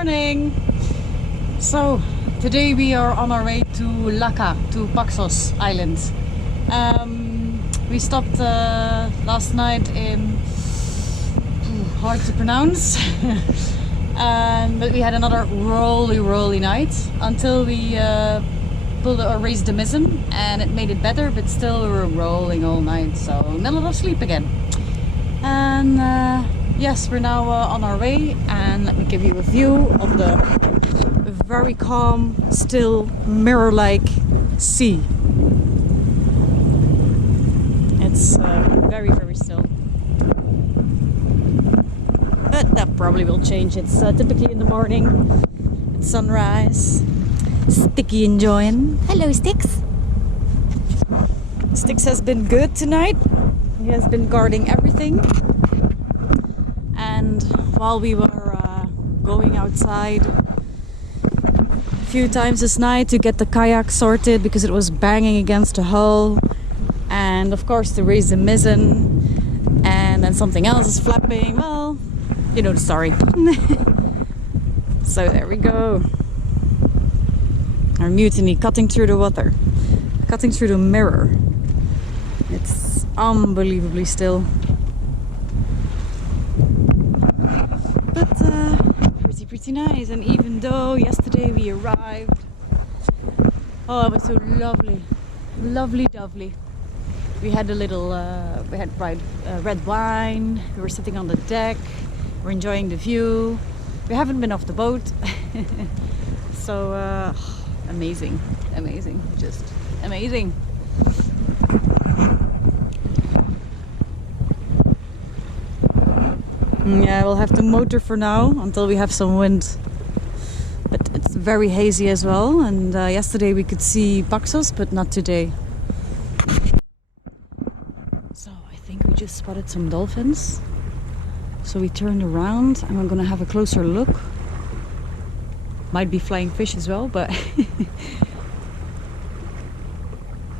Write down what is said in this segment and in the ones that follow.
morning! So, today we are on our way to Lakka, to Paxos Island. We stopped last night in... hard to pronounce. But we had another rolly night until we raised the Mizzen, and it made it better, but still we were rolling all night, so not a lot of sleep again. And yes, we're now on our way, and let me give you a view of the very calm, still, mirror-like sea. It's very still. But that probably will change. It's typically in the morning at sunrise. Sticky enjoying. Hello, Sticks. Sticks has been good tonight. He has been guarding everything. And while we were going outside a few times this night to get the kayak sorted because it was banging against the hull, and of course to raise the mizzen, and then something else is flapping, well, you know the story. So there we go. Our mutiny cutting through the water, cutting through the mirror. It's unbelievably still. But pretty nice. And even though yesterday we arrived, oh, it was so lovely, lovely. We had a little, we had red wine. We were sitting on the deck. We're enjoying the view. We haven't been off the boat. So amazing, just amazing. Yeah, we'll have to motor for now until we have some wind. But it's very hazy as well. And yesterday we could see Paxos, but not today. So I think we just spotted some dolphins. So we turned around and we're gonna have a closer look. Might be flying fish as well, but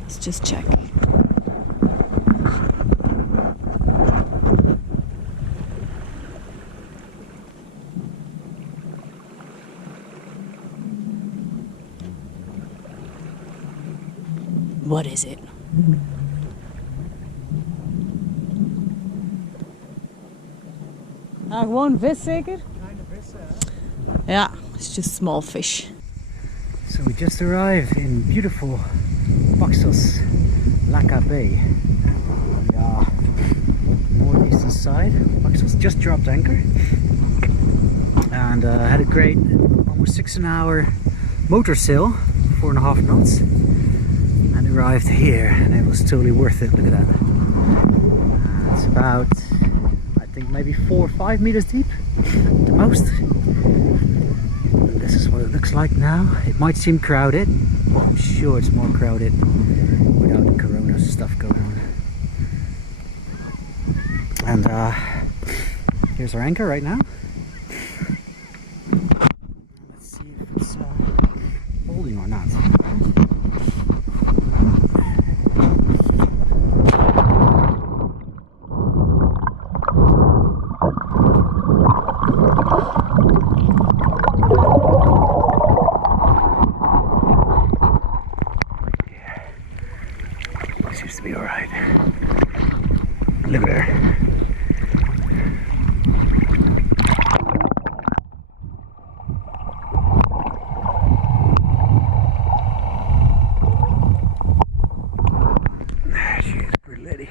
let's just check. What is it? Gewoon vis zeker? Kleine vissen, hè? Yeah, it's just small fish. So we just arrived in beautiful Paxos, Lakka Bay. We are northeastern side. Paxos just dropped anchor and had a great almost 6 hour motor sail, 4.5 knots, and arrived here, and it was totally worth it. Look at that. It's about, I think, maybe 4 or 5 meters deep at the most. This is what it looks like now. It might seem crowded. Well, I'm sure it's more crowded without the corona stuff going on. And here's our anchor right now. Let's see if it's holding or not. Seems to be alright. Look at her. There she is, pretty lady.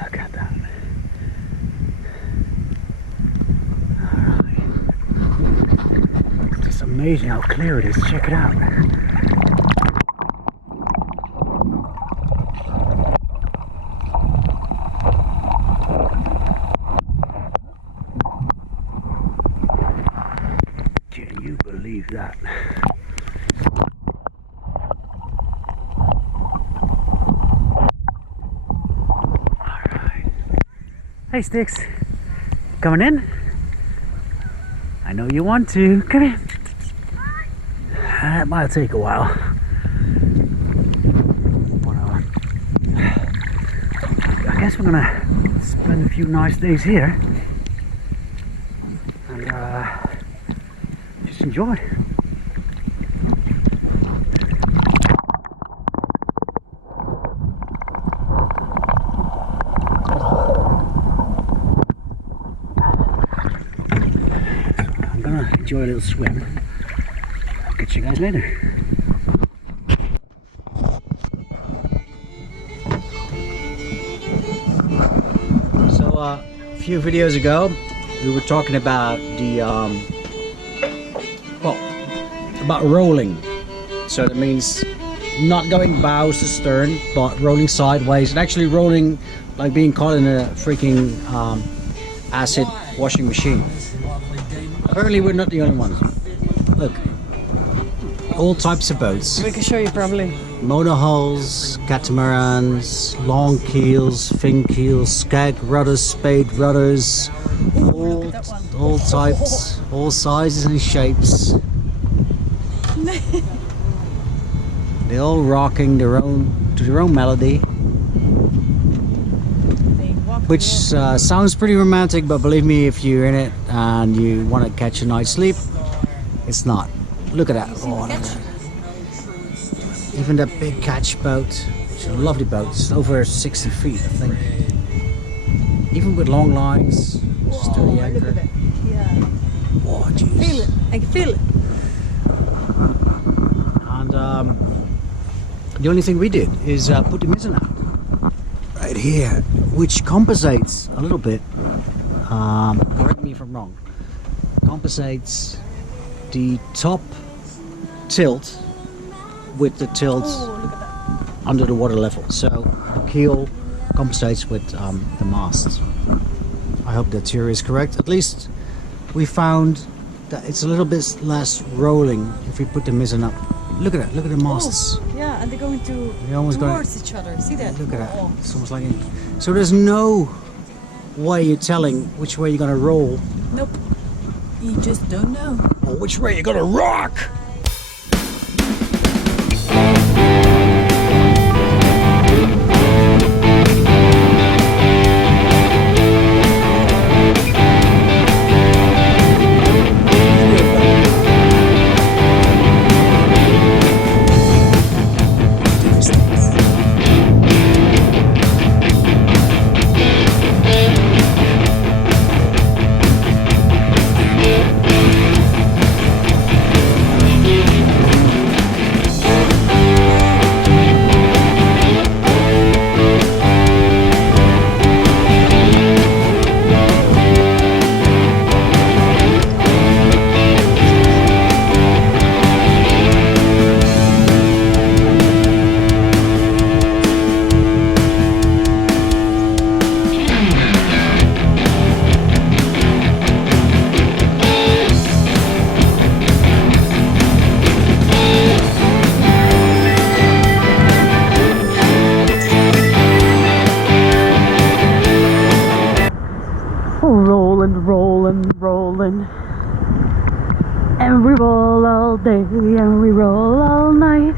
Look at that. It's amazing how clear it is. Check it out. Can you believe that? Alright. Hey Sticks. Coming in? I know you want to. Come in. That might take a while. I guess we're gonna spend a few nice days here and just enjoy. I'm gonna enjoy a little swim. I'll catch you guys later. A few videos ago we were talking about the about rolling. So that means not going bows to stern but rolling sideways and actually rolling like being caught in a freaking acid washing machine. Apparently we're not the only ones. Look, all types of boats. We can show you probably. Monohulls, catamarans, long keels, fin keels, skag rudders, spade rudders, all types, all sizes and shapes. They're all rocking to their own melody, which sounds pretty romantic, but believe me, if you're in it and you want to catch a night's sleep, it's not. Look at that. Oh, even that big catch boat. It's a lovely boat. It's over 60 feet, I think. Even with long lines, sturdy anchor. Look at it. Yeah. Oh, jeez. Feel it. I can feel it. And the only thing we did is put the mizzen out right here, which compensates a little bit. Correct me if I'm wrong. Compensates the top tilt with the tilt under the water level, so the keel compensates with the mast. I hope that theory is correct. At least we found that it's a little bit less rolling if we put the mizzen up. Look at it, look at the masts. Oh, yeah, and they're going They're almost towards each other. See that? Look at that. It's almost like so there's no way you're telling which way you're gonna roll. Nope. You just don't know. Or which way you're gonna rock. Rolling, and we roll all day and we roll all night.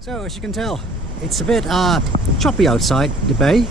So as you can tell, it's a bit choppy outside the bay,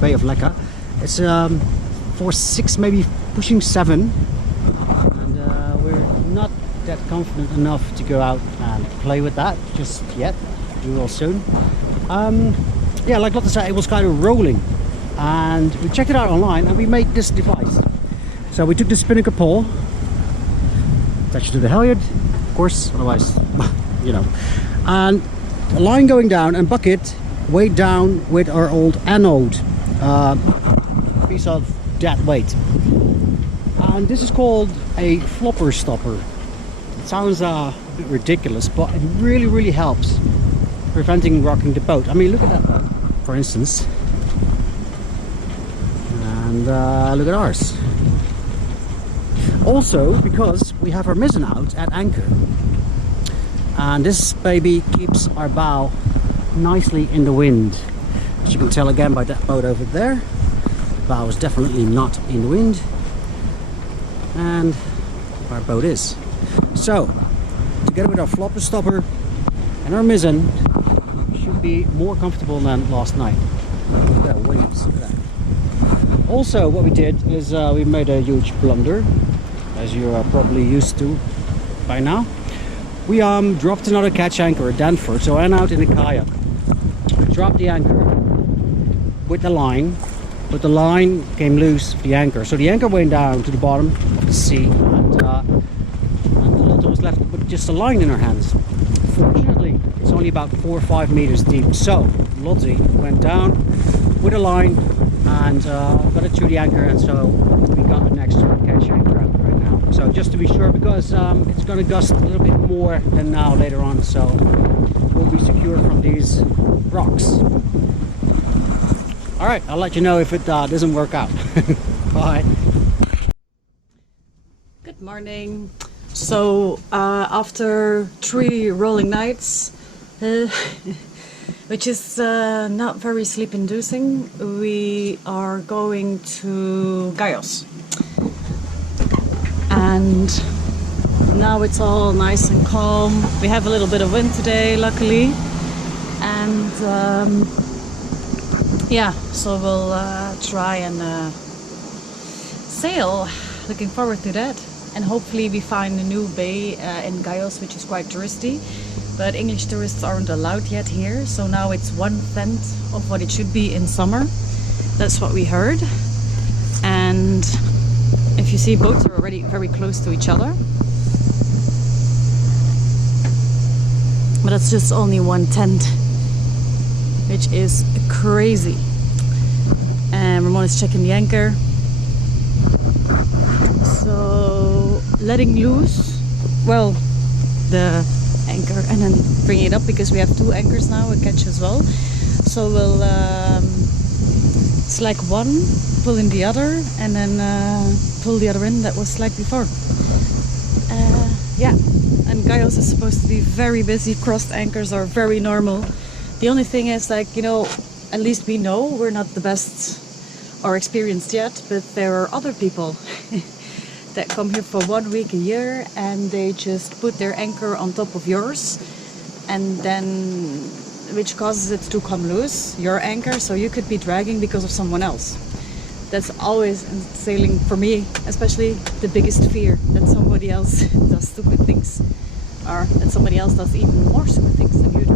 Bay of Lakka. It's 4-6, maybe pushing 7, and we're not that confident enough to go out and play with that just yet. We will soon. Yeah, like Lotta said, it was kind of rolling, and we checked it out online and we made this device. So we took the spinnaker pole, attached to the halyard, of course, otherwise, you know, and a line going down and bucket weighed down with our old anode, piece of dead weight. And this is called a flopper stopper. It sounds a bit ridiculous, but it really helps preventing rocking the boat. I mean, look at that boat, for instance, and look at ours. Also, because we have our mizzen out at anchor, and this baby keeps our bow nicely in the wind. As you can tell again by that boat over there, the bow is definitely not in the wind, and our boat is. So together with our flopper stopper and our mizzen, we should be more comfortable than last night. Look at that waves, look at that. Also what we did is we made a huge blunder, as you are probably used to by now. We dropped another catch anchor at Danford, so I went out in a kayak, dropped the anchor with the line, but the line came loose of the anchor, so the anchor went down to the bottom of the sea, and Lotte was left with just a line in her hands. Fortunately, it's only about 4 or 5 meters deep, so Lotte went down with a line and got it through the anchor, and so we got an extra catch anchor out right now. So just to be sure, because it's going to gust a little bit more than now later on, so we'll be secure from these rocks. All right, I'll let you know if it doesn't work out. Bye. Good morning. So after 3 rolling nights, which is not very sleep inducing, we are going to Gaios. And now it's all nice and calm. We have a little bit of wind today, luckily. And yeah, so we'll try and sail. Looking forward to that. And hopefully we find a new bay in Gaios, which is quite touristy. But English tourists aren't allowed yet here. So now it's 1/10 of what it should be in summer. That's what we heard. And if you see, boats are already very close to each other. But that's just only 1/10, which is crazy. And Ramon is checking the anchor. So letting loose, well, the anchor, and then bringing it up, because we have 2 anchors now, a catch as well. So we'll slack one, pull in the other, and then pull the other in that was slack before. Yeah, and Gaios is supposed to be very busy. Crossed anchors are very normal. The only thing is, like, you know, at least we know we're not the best or experienced yet, but there are other people that come here for 1 week a year, and they just put their anchor on top of yours, and then which causes it to come loose, your anchor, so you could be dragging because of someone else. That's always in sailing, for me especially, the biggest fear, that somebody else does stupid things, or that somebody else does even more stupid things than you do.